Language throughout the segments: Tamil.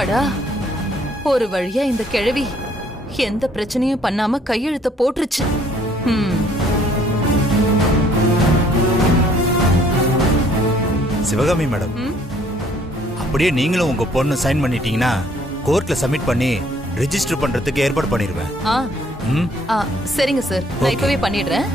அப்பாடா, ஒரு வழியா இந்த கிழவி எந்த பிரச்சனையும் பண்ணாம கையெழுத்த போட்டுருச்சு. சிவகாமி மேடம், அப்படியே நீங்களும் உங்க பொண்ணு சைன் பண்ணிட்டீங்கன்னா கோர்ட்ல சப்மிட் பண்ணி ரெஜிஸ்டர் பண்றதுக்கு ஏற்பாடு பண்ணிடுவேன். சரிங்க சார், நான் இப்பவே பண்ணிடுறேன்.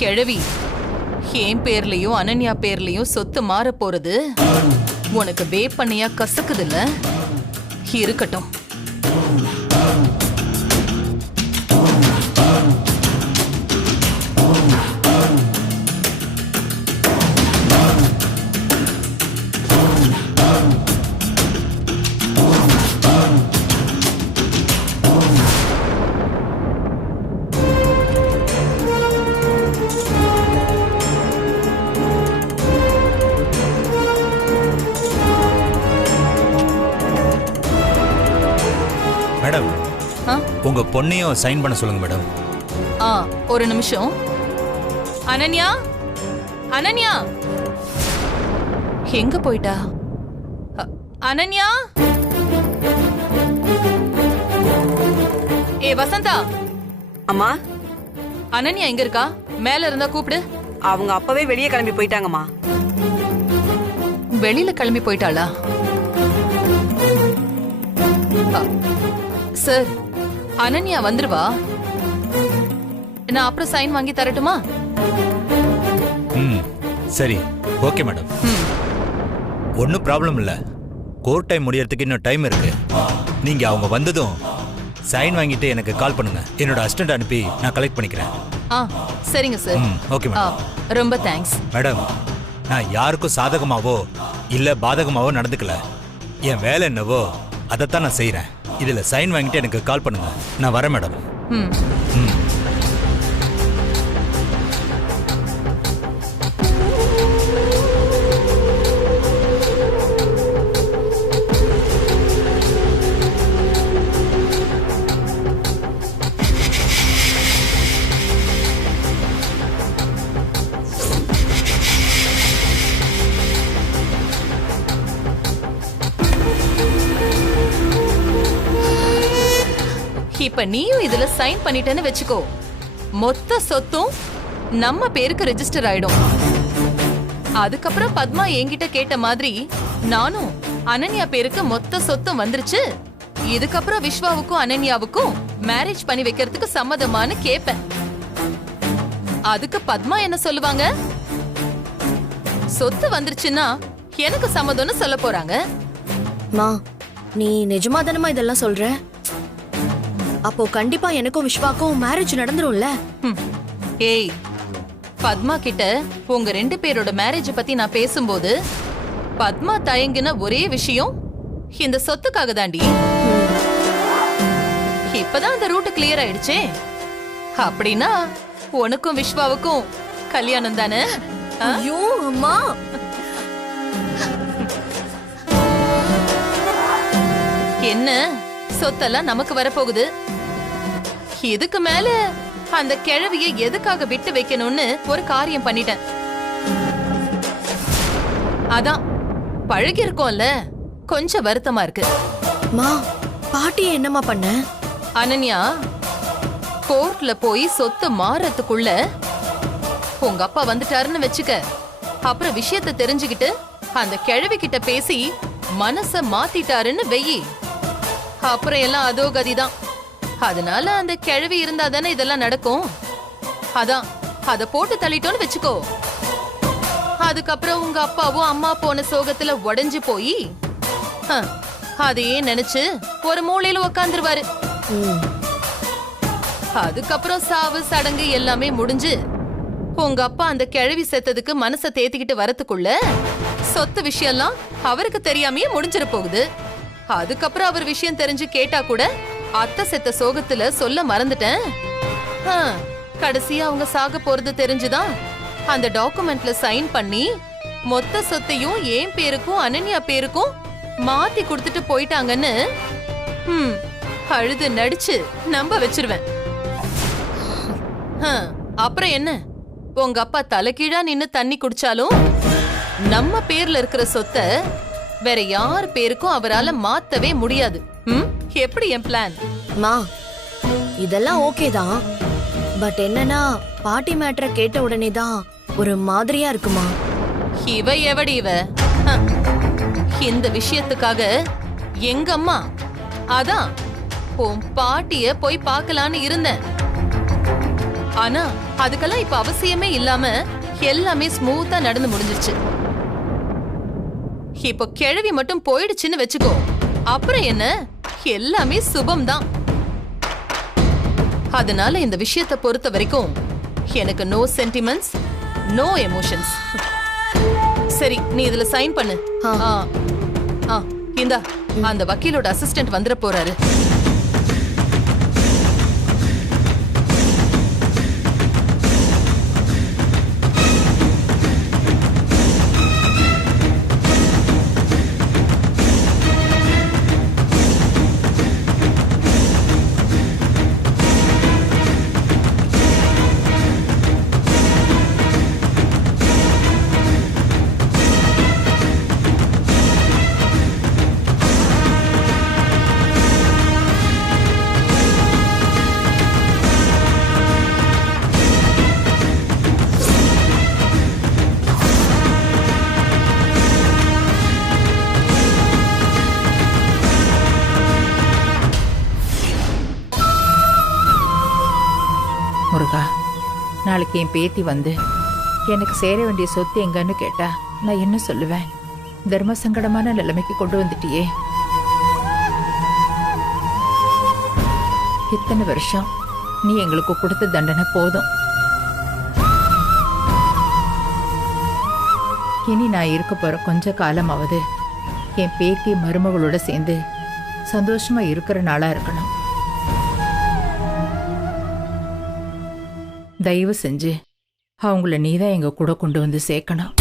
கிழவி, என் பேர்லயும் அனன்யா பேர்லயும் சொத்து மாற போறது உனக்கு வேப்பண்ணையா கசக்குதுல்ல? இருக்கட்டும். மேடம், உங்க பொண்ணையும் சைன் பண்ண சொல்லுங்க மேடம். ஒரு நிமிஷம். அனன்யா, அனன்யா எங்க போயிட்டா? அனன்யா, ஏ வசந்தா. அம்மா, அனன்யா எங்க இருக்கா? மேல இருந்தா கூப்பிடு. அவங்க அப்பவே வெளியே கிளம்பி போயிட்டாங்கம்மா. வெளியில கிளம்பி போயிட்டாளா? சார், அனன்யா வந்துருவா. நான் அப்புறம் சைன் வாங்கி தரட்டுமா? சரி, ஓகே மேடம். ஒன்னும் ப்ராப்ளம் இல்ல. கோர்ட் டைம் முடியறதுக்கு இன்னும் டைம் இருக்கு. நீங்க அவங்க வந்ததும் சைன் வாங்கிட்டு எனக்கு கால் பண்ணுங்க. என்னோட அசிஸ்டன்ட் அனுப்பி நான் கலெக்ட் பண்ணிக்கிறேன். சரிங்க சார். Okay madam. ரொம்ப தேங்க்ஸ் மேடம். நான் யாருக்கும் சாதகமாவோ இல்ல பாதகமாவோ நடந்துக்கல. என் வேலை என்னவோ அதைத்தான் நான் செய்யறேன். இதுல சைன் வாங்கிட்டு எனக்கு கால் பண்ணுங்க. நான் வரேன் மேடம். இப்ப நீயும் இதுல சைன் பண்ணிட்டேன்னு வெச்சுக்கோ, மொத்த சொத்தும் நம்ம பேருக்கு ரெஜிஸ்டர் ஆயிடும். அதுக்கப்புறம் பத்மா என்கிட்ட கேட்ட மாதிரி நானும் அனன்யா பேருக்கு மொத்த சொத்தும் வந்துருச்சு. இதுக்கப்புறம் விஸ்வாவுக்கும் அனன்யாவுக்கும் மேரேஜ் பண்ணி வைக்கிறதுக்கு சம்மதமானு கேப்பேன். அதுக்கு பத்மா என்ன சொல்லுவாங்க? சொத்து வந்துருச்சுன்னா எனக்கு சம்மதம்னு சொல்ல போறாங்க. மா, நீ நிஜமா தானமா இதெல்லாம் சொல்ற? அப்போ கண்டிப்பா எனக்கும் விஸ்வாக்கும் மேரேஜ் நடந்துரும்ல? ஏய், பத்மா கிட்ட உங்க 2 பேரோட மேரேஜ் பத்தி நான் பேசும்போது பத்மா தயங்கின ஒரே விஷயம் இந்த சொத்துக்காக தாண்டி. இப்பதான் அந்த ரூட் கிளியர் ஆயிடுச்சே. அப்படின்னா உனக்கும் விஸ்வாவுக்கும் கல்யாணம் தானே? ஐயோ அம்மா, என்ன சொத்தெல்லாம் நமக்கு வரப்போகுது. இதுக்கு மேல அந்த கிழவியை எதுக்காக விட்டு வைக்கணும்னு ஒரு காரியம் பண்ணிட்டேன். அதான் பழகி இருக்கோம்ல, கொஞ்சம் வருத்தமா இருக்கு. மா, பாட்டி என்னம்மா பண்ண? அனன்யா கோர்ட்ல போய் சொத்து மாறதுக்குள்ள உங்க அப்பா வந்துட்டாருன்னு வச்சுக்க. அப்புறம் விஷயத்தை தெரிஞ்சுக்கிட்டு அந்த கிழவி கிட்ட பேசி மனச மாத்திட்டாருன்னு வெயி. அப்புறம் எல்லாம் அதோ கதிதான். அதனால அந்த கிழவி இருந்தா தானே இதெல்லாம் நடக்கும். அதான் அத போட்டு தள்ளிட்டோன்னு வச்சுக்கோ. அதுக்கப்புறம் உங்க அப்பாவும் அம்மா போன சோகத்துல உடைஞ்சு போய் அதையே நினைச்சு ஒரு மூலையில உக்காந்துருவாரு. அதுக்கப்புறம் சாவு சடங்கு எல்லாமே முடிஞ்சு உங்க அப்பா அந்த கிழவி செத்ததுக்கு மனசை தேத்திக்கிட்டு வரதுக்குள்ள சொத்து விஷயம்லாம் அவருக்கு தெரியாமயே முடிஞ்சிட போகுது. அதுக்கப்புறம் அவர் விஷயம் தெரிஞ்சு கேட்டா கூட அத்தை செத்த சோகத்துல சொல்ல மறந்துட்டேன். கடைசியா அவங்க சாக போறது தெரிஞ்சுதான் அந்த டாக்குமெண்ட்ல சைன் பண்ணி மொத்த சொத்தையும் என் பேருக்கும் அனன்யா பேருக்கும் மாத்தி கொடுத்துட்டு போயிட்டாங்கன்னு அழுது நடிச்சு நம்ப வச்சிருவேன். அப்புறம் என்ன, உங்க அப்பா தலைகீழா நின்னு தண்ணி குடிச்சாலும் நம்ம பேர்ல இருக்கிற சொத்தை வேற யார் பேருக்கும் அவரால மாத்தவே முடியாது. எப்படி என் பிளான்? மா இதெல்லாம் ஓகே தான். பட் என்னன்னா பாட்டி மேட்டரை கேட்ட உடனே தான் ஒரு மாதிரியா இருக்குமா. இவ எவடி இவ? இந்த விஷயத்துக்காக எங்க அம்மா அதான் உன் பாட்டிய போய் பார்க்கலான்னு இருந்தேன். ஆனா அதுக்கெல்லாம் இப்ப அவசியமே இல்லாம எல்லாமே ஸ்மூத்தா நடந்து முடிஞ்சிருச்சு. இப்போ கிழவி மட்டும் போயிடுச்சுன்னு வெச்சுக்கோ, அப்புறம் என்ன, எல்லாமே சுபம் தான். அதனால இந்த விஷயத்தை பொறுத்த வரைக்கும் எனக்கு நோ சென்டிமெண்ட்ஸ், நோ எமோஷன்ஸ். சரி, நீ இதுல சைன் பண்ணு. இந்தா, அந்த வக்கீலோட அசிஸ்டன்ட் வந்துட போறாரு. முருகா, நாளைக்கு என் பேத்தி வந்து எனக்கு சேர வேண்டிய சொத்து எங்கன்னு கேட்டா நான் என்ன சொல்லுவேன்? தர்ம சங்கடமான நிலைமைக்கு கொண்டு வந்துட்டியே. இத்தனை வருஷம் நீ எங்களுக்கு கொடுத்த தண்டனை போதும். இனி நான் இருக்க போற கொஞ்ச காலமாவது என் பேத்தி மருமகளோட சேர்ந்து சந்தோஷமா இருக்கிற நாளா இருக்கணும். தயவு செஞ்சு அவங்கள நீதான் எங்க கூட கொண்டு வந்து சேர்க்கணும்.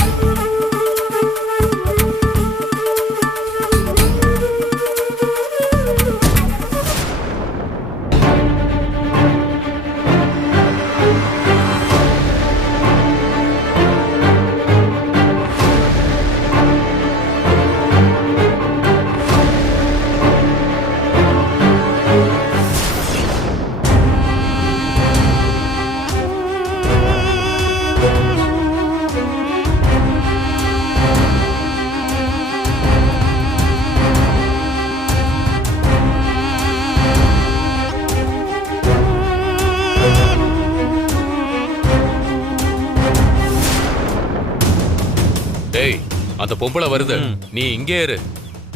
அந்த பொம்பளை வருது, நீ இங்கே இரு,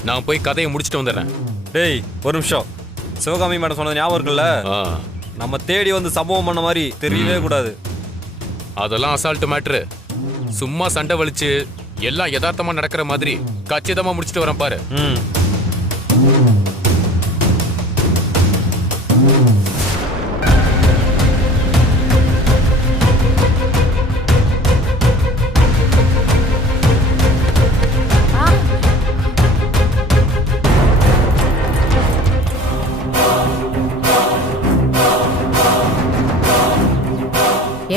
நான் போய் கதையை முடிச்சுட்டு வந்துடுறேன். டேய் ஒரு நிமிஷம், சிவகாமி மேடம் சொன்னது ஞாபகம் இருக்குல்ல? நம்ம தேடி வந்து சம்பவம் பண்ண மாதிரி தெரியவே கூடாது. அதெல்லாம் அசால்ட் மேட்ரு. சும்மா சண்டை வலிச்சு எல்லாம் யதார்த்தமா நடக்கிற மாதிரி கச்சிதமா முடிச்சுட்டு வரேன் பாரு.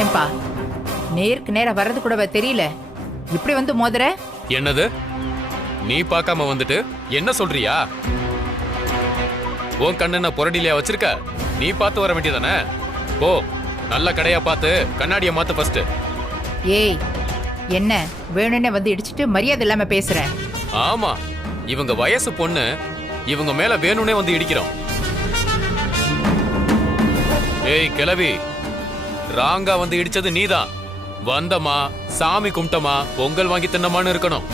ஏன்பா, நேருக்கு நேரா வர்றது கூட தெரியல, இப்படி வந்து மோதுற? என்னது, நீ பார்க்காம வந்துட்டு என்ன சொல்றியா? உன் கண்ணனை புரடிலையா வச்சிருக்க? நீ பார்த்து வர வேண்டியதானே? ஓ, நல்ல கடையா பார்த்து கண்ணாடியை மாத்து ஃபர்ஸ்ட். ஏய், என்ன வேணும்னே வந்து இடிச்சிட்டு மரியாதை இல்லாம பேசுற? ஆமா, இவங்க வயசு பொண்ணு, இவங்க மேல வேணும்னே வந்து இடிக்கிறோம். ஏய் கிளவி, ராங்கா வந்து இடிச்சது நீதான். வந்தமா, சாமி கும்பிட்டமா, பொங்கல் வாங்கி தின்னமான்னு இருக்கணும்.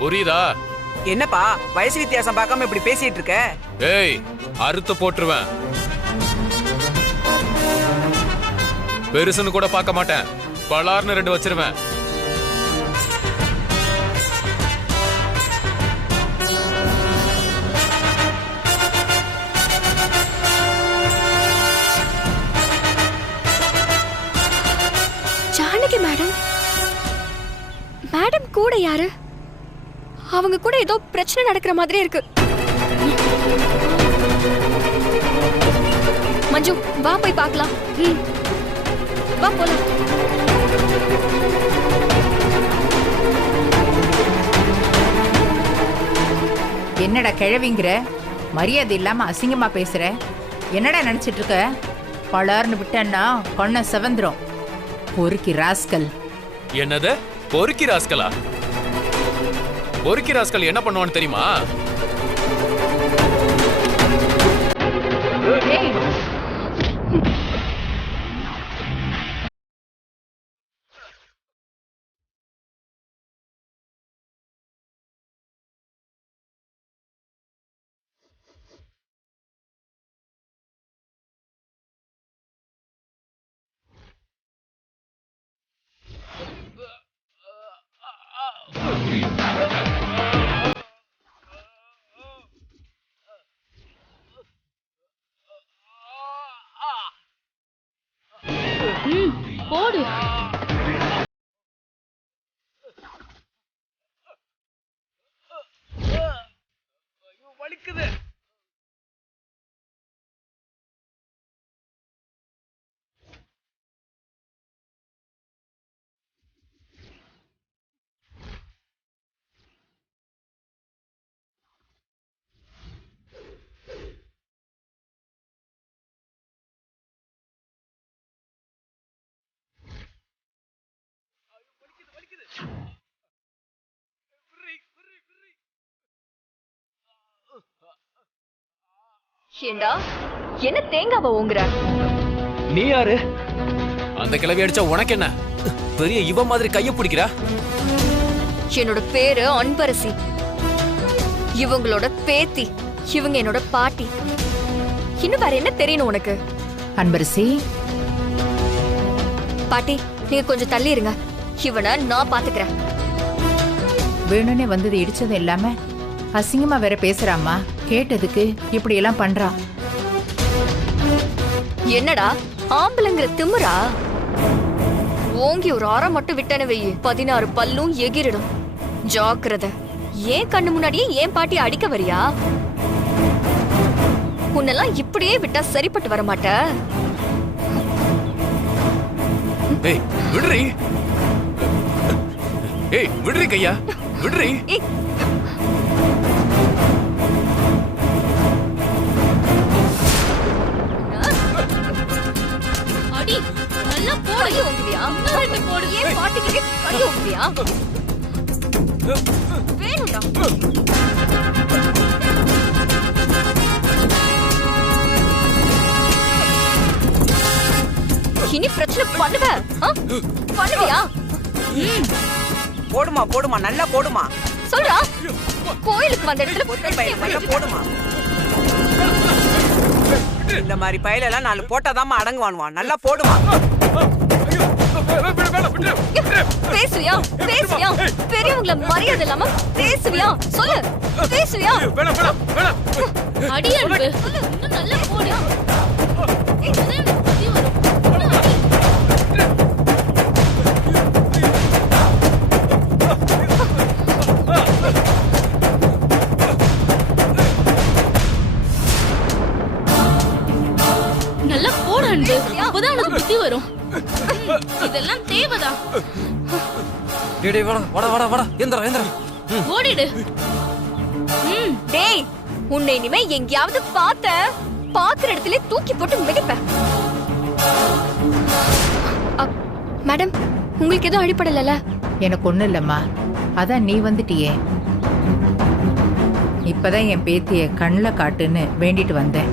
புரியுதா? என்னப்பா வயசு வித்தியாசம் பார்க்காம இப்படி பேசிட்டு இருக்க? ஏய், அறுத்து போட்டுருவேன். பெருசுன்னு கூட பார்க்க மாட்டேன், பலார்னு 2 வச்சிருவேன். ஜானகி மேடம், மேடம் கூட யாரு? அவங்க கூட ஏதோ பிரச்சனை நடக்கிற மாதிரி இருக்கு. மஞ்சு, வா போய் பார்க்கலாம். வா போலாம். என்னடா கிழவிங்கிற? மரியாதை இல்லாம அசிங்கமா பேசுற. என்னடா நினைச்சிட்டு இருக்க? பலார்னு விட்டேன்னா கொன்ன செவந்துரும். பொறுக்கி ராஸ்கல். என்னது பொறுக்கி ராஸ்கலா? பொறுக்கி ராஸ்கல் என்ன பண்ணுவான்னு தெரியுமா? போடு. வலிக்குது. ஏண்டா, என்ன தேங்காவை ஓங்குற? நீ யாரு? அந்த கிளவி அடிச்சா உனக்கு என்ன? பெரிய இவ மாதிரி கைய பிடிக்கிறா? என்னோட பேரு அன்பரசி. இவங்களோட பேத்தி. இவங்க என்னோட பாட்டி. இன்னும் வேற என்ன தெரியணும் உனக்கு? அன்பரசி, பாட்டி, நீங்க கொஞ்சம் தள்ளி இருங்க. இவனை நான் பாத்துக்கிறேன். வேணும்னே வந்தது இடிச்சதும் இல்லாம அசிங்கமா வேற பேசுறாமா. கேட்டதுக்கு இப்படி எல்லாம் பண்றா. என்னடா ஆம்பளைங்கிற திமிரா? ஓங்கி ஒரு அரை மட்டும் விட்டன வெயி 16 பல்லும் எகிரிடும். ஜாக்கிரதை. ஏன் கண்ணு முன்னாடியே ஏன் பாட்டி அடிக்க வரியா? உன்னெல்லாம் இப்படியே விட்டா சரிப்பட்டு வர மாட்ட. ஏய் விடுறி. ஏய் விடுறி கையா, விடுறி. அடி, நல்லா போடு. கை ஓங்குவியா? போடு. ஏன் பாட்டிக்கு கை ஓங்குவியா? வேணும்டா. இனி பிரச்சனை பண்ணுவ? பண்ணுவியா? போடுமா போடுமா, நல்லா போடுமா. சொல்றா. கோயிலுக்கு வந்த இடத்துல நல்லா போடுமா. இந்த மாதிரி பயலெல்லாம் 4 போட்டாதாம்மா அடங்குவானுவான். நல்லா போடுமா. பேசுவியா? பேசுவியா? பெரியவங்கள மரியாதை இல்லாம பேசுவியா? சொல்லு. பேசுவியா? அடி அன்பு. இன்னும் நல்லா போடு. இதுதான் எனக்கு புத்தி வரும். நல்லா போடு அன்பு. அப்பதான் உனக்கு புத்தி வரும். இதெல்லாம் தேவைதா? டேய் வாடா வாடா வாடா வாடா. எந்திரா எந்திரா. ஓடிடு. டேய், உன்னை இனிமே எங்கயாவது பாக்குற இடத்துல தூக்கி போட்டு மிதிப்பேன். மேடம், உங்களுக்கு எதுவும் அடிப்படல? எனக்கு ஒண்ணும் இல்லம்மா. அதான் நீ வந்துட்டியே. இப்பதான் என் பேத்திய கண்ணில் காட்டுன்னு வேண்டிட்டு வந்தேன்.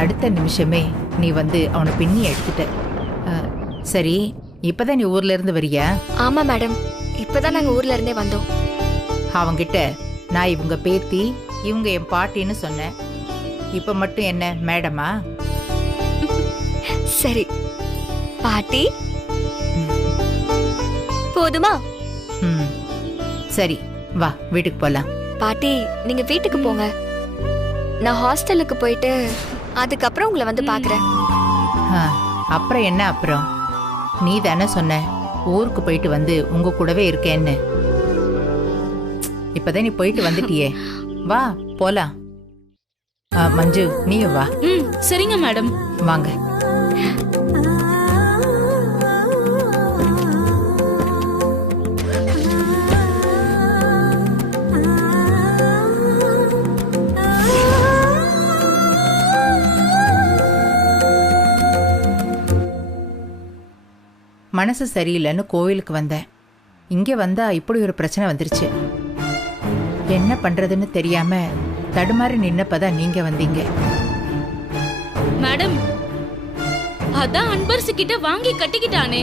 அடுத்த நிமிஷமே நீ வந்து அவனை பின்னி எடுத்துட்ட. சரி, இப்பதான் நீ ஊர்ல இருந்து வரியா? ஆமா மேடம், இப்பதான் நாங்க ஊர்ல இருந்தே வந்தோம். அவங்கிட்ட நான் இவங்க பேத்தி, இவங்க என் பாட்டின்னு சொன்னேன். இப்ப மட்டும் என்ன மேடமா? சரி, பாட்டி போதுமா? ம் சரி வா வீட்டுக்கு போலாம். பாட்டி நீங்க வீட்டுக்கு போங்க, நான் ஹாஸ்டலுக்கு போயிட்டு அதுக்கப்புறம் உங்களை வந்து பாக்குறேன். ஆ, அப்புறம் என்ன அப்புறம்? நீ தானே சொன்ன ஊருக்கு போயிட்டு வந்து உங்க கூடவே இருக்கேன்னு. இப்பதான் நீ போயிட்டு வந்துட்டியே, வா போலாம். மஞ்சு நீயும் வா. சரிங்க மேடம். வாங்க. மனசு சரியில்லைன்னு கோவிலுக்கு வந்தேன். இங்கே வந்தா இப்படி ஒரு பிரச்சனை வந்துருச்சு. என்ன பண்றதுன்னு தெரியாம தடுமாறி நின்னப்பதான் நீங்க வந்தீங்க. மேடம் அதான் அன்பரசு கிட்ட வாங்கி கட்டிக்கிட்டானே,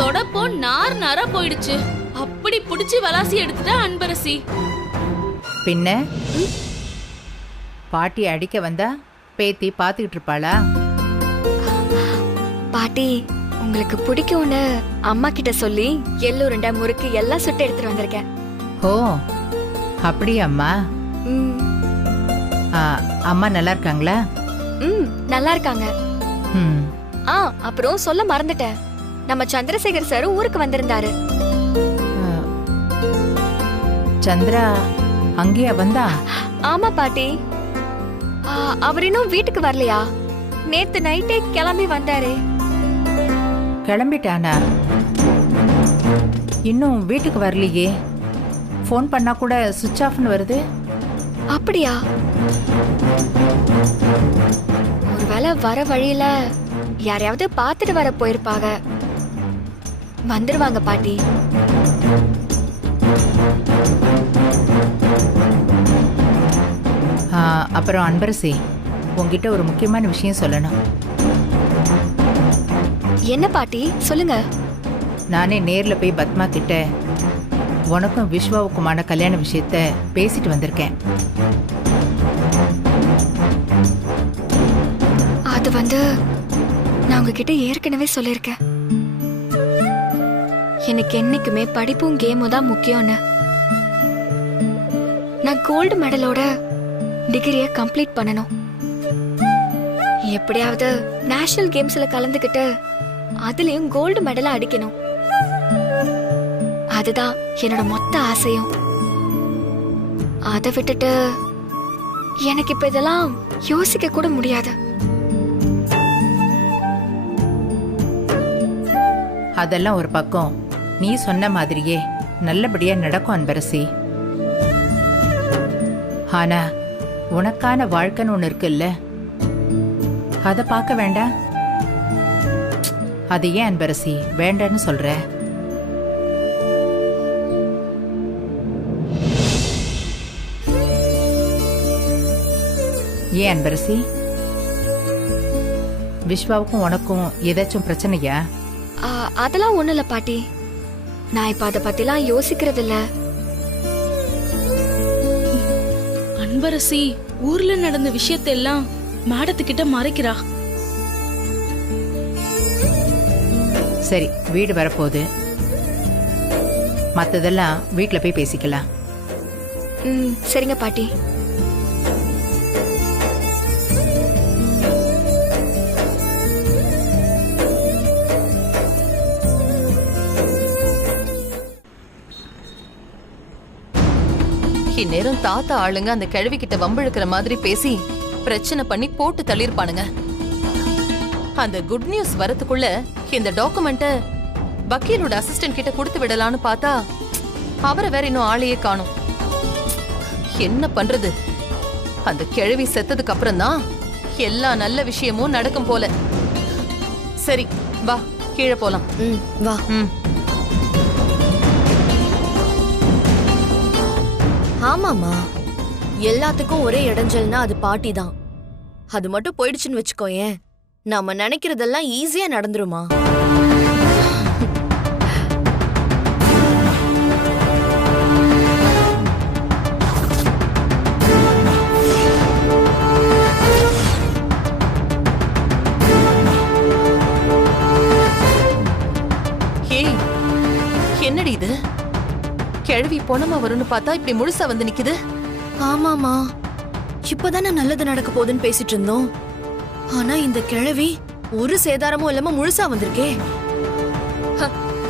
தொடப்போ நார் நாரா போயிடுச்சு. அப்படி புடிச்சு வலாசி எடுத்துட்டா அன்பரசி. பின்ன பாட்டி அடிக்க வந்தா பேத்தி பாத்துக்கிட்டு இருப்பாளா? பாட்டி உங்களுக்கு பிடிக்கும்னு அம்மா கிட்ட சொல்லி எள்ளுருண்டை முறுக்கு எல்லாம் சுட்டு எடுத்துட்டு வந்திருக்கேன். ஓ அப்படியா அம்மா? ம். அம்மா நல்லா இருக்காங்களா? ம் நல்லா இருக்காங்க. ம். அப்புறம் சொல்ல மறந்துட்டேன், நம்ம சந்திரசேகர் சார் ஊருக்கு வந்திருந்தாரு. சந்திரா அங்கேயா வந்தா? ஆமா பாட்டி, அவர் இன்னும் வீட்டுக்கு வரலையா? நேத்து நைட்டே கிளம்பி வந்தாரு. கிளம்பிட்டானா? இன்னும் வீட்டுக்கு வரலையே. ஃபோன் பண்ணா கூட சுவிட்ச் ஆஃப்னு வருது. அப்படியா? ஒருவேளை வர வழியில யாரையாவது பார்த்துட்டு வர போயிருப்பாங்க. வந்துருவாங்க பாட்டி. அப்புறம் அன்பரசி, உங்ககிட்ட ஒரு முக்கியமான விஷயம் சொல்லணும். என்ன பாட்டி சொல்லுங்க. நானே நேர்ல போய் பத்மா கிட்ட உனக்கும் விஸ்வாவுக்குமான கல்யாண விஷயத்த பேசிட்டு வந்திருக்கேன். அது நான் உங்ககிட்ட ஏற்கனவே சொல்லியிருக்கேன். எனக்கு என்னைக்குமே படிப்பும் கேமும் தான் முக்கியம்னு. நான் கோல்டு மெடலோட டிகிரியை கம்ப்ளீட் பண்ணணும். எப்படியாவது நேஷனல் கேம்ஸ்ல கலந்துக்கிட்டு அதுலயும் கோல்டு மெடலை அடிக்கணும். அதுதான் என்னோட மொத்த ஆசையும். அதை விட்டுட்டு எனக்கு இப்ப இதெல்லாம் யோசிக்க கூட முடியாது. அதெல்லாம் ஒரு பக்கம், நீ சொன்ன மாதிரியே நல்லபடியா நடக்கும் அன்பரசி. ஆனா உனக்கான வாழ்க்கைன்னு ஒண்ணு இருக்குல்ல, அத பார்க்க வேண்டாம்? அது ஏன் அன்பரசி வேண்டான்னு சொல்ற? ஏன் அன்பரசி? விஸ்வாவுக்கும் உனக்கும் ஏதாச்சும் பிரச்சனையா? அதெல்லாம் ஒண்ணு இல்ல பாட்டி. நான் இப்ப அதை பத்திலாம் யோசிக்கிறது இல்ல. அன்பரசி ஊர்ல நடந்த விஷயத்தெல்லாம் மேடத்துக்கிட்ட மறைக்கிறா. சரி, வீடு வரப்போகுது, மத்ததெல்லாம் வீட்டுல போய் பேசிக்கலாம். சரிங்க பாட்டி. இந்நேரம் தாத்தா ஆளுங்க அந்த கிழவி கிட்ட வம்பிழுக்கிற மாதிரி பேசி பிரச்சனை பண்ணி போட்டு தள்ளிருப்பானுங்க. அந்த குட் நியூஸ் வரதுக்குள்ள இந்த டாக்குமெண்ட்ட வக்கீலோட அசிஸ்டன்ட் கிட்ட கொடுத்து விடலான்னு பார்த்தா அவரை வேற இன்னும் ஆளையே காணும். என்ன பண்றது? அந்த கிழவி செத்ததுக்கு அப்புறம் தான் எல்லா நல்ல விஷயமும் நடக்கும் போல. சரி வா கீழே போலாம். வா. ஆமாமா, எல்லாத்துக்கும் ஒரே இடைஞ்சல்னா அது பாட்டி தான். அது மட்டும் போயிடுச்சுன்னு வச்சுக்கோயேன், நாம நினைக்கிறதெல்லாம் ஈஸியா நடந்துருமா? ஏய் என்னடி இது கிழவி பொணமா வரும்னு பார்த்தா இப்படி முழுசா வந்து நிக்குது. ஆமாமா, இப்பதானே நல்லது நடக்க போகுதுன்னு பேசிட்டு இருந்தோம். ஆனா இந்த கிழவி ஒரு சேதாரமும் இல்லாம முழுசா வந்திருக்கே.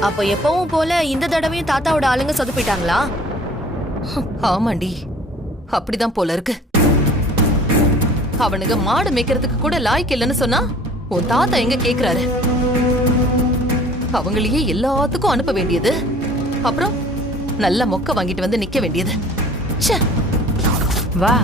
அப்ப எப்பவும் போல இந்த தடவையும் தாத்தாவோட ஆளுங்க சொதப்பிட்டாங்களா? ஆமாண்டி, அப்படிதான் போல இருக்கு. அவனுங்க மாடு மேய்க்கிறதுக்கு கூட லாய்க்கு இல்லைன்னு சொன்னா உன் தாத்தா எங்க கேக்குறாரு? அவங்களையே எல்லாத்துக்கும் அனுப்ப வேண்டியது, அப்புறம் நல்ல மொக்க வாங்கிட்டு வந்து நிக்க வேண்டியது. ச்சே. வா